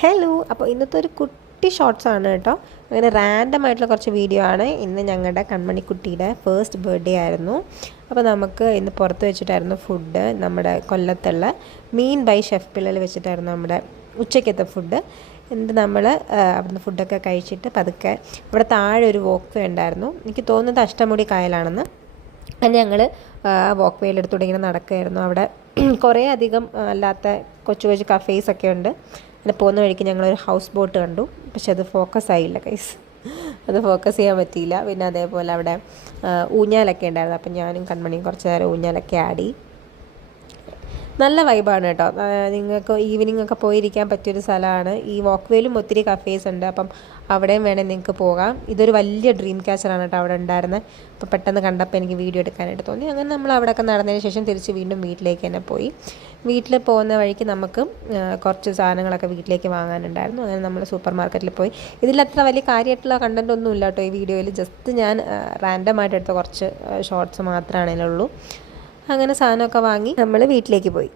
Hello, അപ്പോൾ ഇന്നത്തെ ഒരു കുട്ടി ഷോർട്സ് ആണ് കേട്ടോ. അങ്ങനെ റാൻഡം ആയിട്ടുള്ള കുറച്ച് വീഡിയോ ആണ്. ഇന്ന് ഞങ്ങളുടെ കൺമണിക്കുട്ടിയുടെ ഫസ്റ്റ് ബർത്ത്ഡേ ആയിരുന്നു. അപ്പോൾ നമുക്ക് ഇന്ന് പുറത്ത് വെച്ചിട്ടായിരുന്നു ഫുഡ്. നമ്മുടെ കൊല്ലത്തുള്ള മീൻ ബൈ ഷെഫ് പിള്ളയിൽ വെച്ചിട്ടായിരുന്നു നമ്മുടെ ഉച്ചയ്ക്കത്തെ ഫുഡ്. എന്നിട്ട് നമ്മൾ അവിടുന്ന് ഫുഡൊക്കെ കഴിച്ചിട്ട് പതുക്കെ ഇവിടെ താഴെ ഒരു വോക്ക് വേ ഉണ്ടായിരുന്നു. എനിക്ക് തോന്നുന്നത് അഷ്ടമുടി കായലാണെന്ന്. അത് ഞങ്ങൾ വോക്ക് വേയിലെടുത്തൂടെ ഇങ്ങനെ നടക്കുകയായിരുന്നു. അവിടെ കുറേ അധികം അല്ലാത്ത കൊച്ചു കൊച്ചു കഫേസൊക്കെ ഉണ്ട്. അങ്ങനെ പോകുന്ന വഴിക്ക് ഞങ്ങളൊരു ഹൗസ് ബോട്ട് കണ്ടു. പക്ഷെ അത് ഫോക്കസ് ആയില്ല ഗൈസ്, അത് ഫോക്കസ് ചെയ്യാൻ പറ്റിയില്ല. പിന്നെ അതേപോലെ അവിടെ ഊഞ്ഞാലൊക്കെ ഉണ്ടായിരുന്നു. അപ്പം ഞാനും കൺമണിയും കുറച്ച് നേരം ഊഞ്ഞാലൊക്കെ ആടി. നല്ല വൈബാണ് കേട്ടോ. നിങ്ങൾക്ക് ഈവനിങ് ഒക്കെ പോയിരിക്കാൻ പറ്റിയൊരു സ്ഥലമാണ്. ഈ വാക്ക് വേയിലും ഒത്തിരി കഫേസ് ഉണ്ട്. അപ്പം അവിടെയും വേണേൽ നിങ്ങൾക്ക് പോകാം. ഇതൊരു വലിയ ഡ്രീം ക്യാച്ചറാണ് കേട്ടോ അവിടെ ഉണ്ടായിരുന്നത്. അപ്പോൾ പെട്ടെന്ന് കണ്ടപ്പോൾ എനിക്ക് വീഡിയോ എടുക്കാനായിട്ട് തോന്നി. അങ്ങനെ നമ്മൾ അവിടെയൊക്കെ നടന്നതിന് ശേഷം തിരിച്ച് വീണ്ടും വീട്ടിലേക്ക് തന്നെ പോയി. വീട്ടിൽ പോകുന്ന വഴിക്ക് നമുക്ക് കുറച്ച് സാധനങ്ങളൊക്കെ വീട്ടിലേക്ക് വാങ്ങാനുണ്ടായിരുന്നു. അങ്ങനെ നമ്മൾ സൂപ്പർ മാർക്കറ്റിൽ പോയി. ഇതിലത്ര വലിയ കാര്യമായിട്ടുള്ള കണ്ടൻ്റ് ഒന്നും ഇല്ല കേട്ടോ ഈ വീഡിയോയിൽ. ജസ്റ്റ് ഞാൻ റാൻഡമായിട്ട് എടുത്ത കുറച്ച് ഷോർട്സ് മാത്രമാണേ ഉള്ളൂ. അങ്ങനെ സാധനമൊക്കെ വാങ്ങി നമ്മൾ വീട്ടിലേക്ക് പോയി.